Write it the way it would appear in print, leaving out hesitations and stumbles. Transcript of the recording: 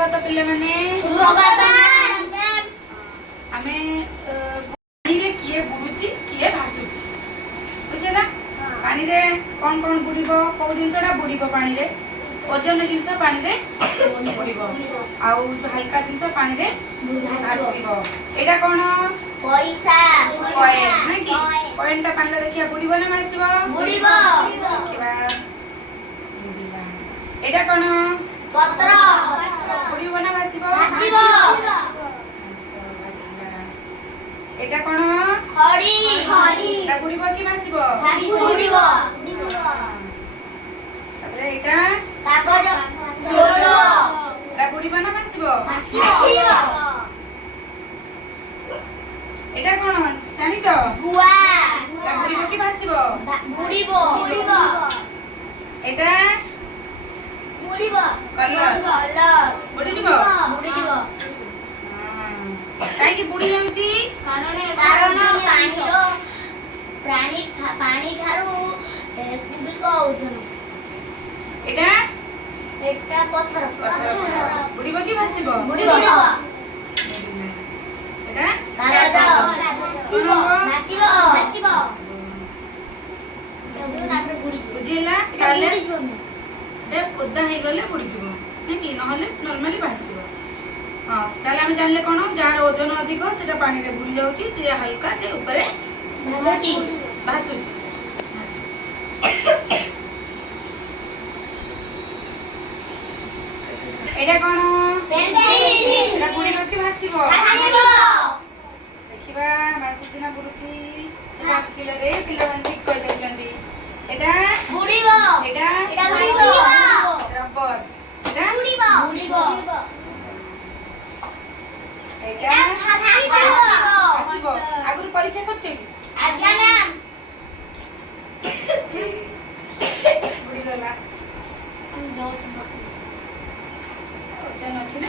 तो पिले माने आमे पानी रे किए बुडुची किए भासुची बुझेला पानी रे कोन कोन बुडीबो को जिंसडा बुडीबो पानी रे ओजन जिंस पानी रे बुडीबो आउ हल्का जिंस पानी रे आसीबो एटा कोन पैसा कॉइन ना कि कॉइन ता पानी रे देखिया बुडीबो ना भासीबो बुडीबो देखिबा बुडीला एटा कोन पत्र बुडीबो ना भासीबो भासीबो एटा कोन खड़ी एटा बुडीबो कि भासीबो बुडीबो तापरे एटा कागज सोलो एटा बुडीबो ना भासीबो भासीबो एटा कोन जानिछो गुआ एटा बुडीबो कि भासीबो बुडीबो एटा बुडीबो कलर बुडीजिबो बुडीबो काई की बुडी जाउची कारण पानी ठारू कुबिक ओजन एटा एटा पत्थर बुडीबो कि भासीबो बुडीबो एटा कागज भासीबो बुझिला ताले ए ओदा हे गले बुडीजिबो नेकी नहले नॉर्मली भासीबो हां ताले हम जानले कोन जार ओजन अधिक सेटा पानी रे बुडी जाउची जे हल्का से ऊपरे भासुची एटा कोन पेंसिल एटा बुडीबो कि भासीबो भासीबो देखिबा भासुची ना बुडुची भासीले रे पिलवन ठीक कहि देछंती एटा बुडीबो एटा बुडीबो रबर एटा बुडीबो एटा भासीबो आगुर परीक्षा करछ कि आज्ञा नाम बुडी गला ओजन अछि ना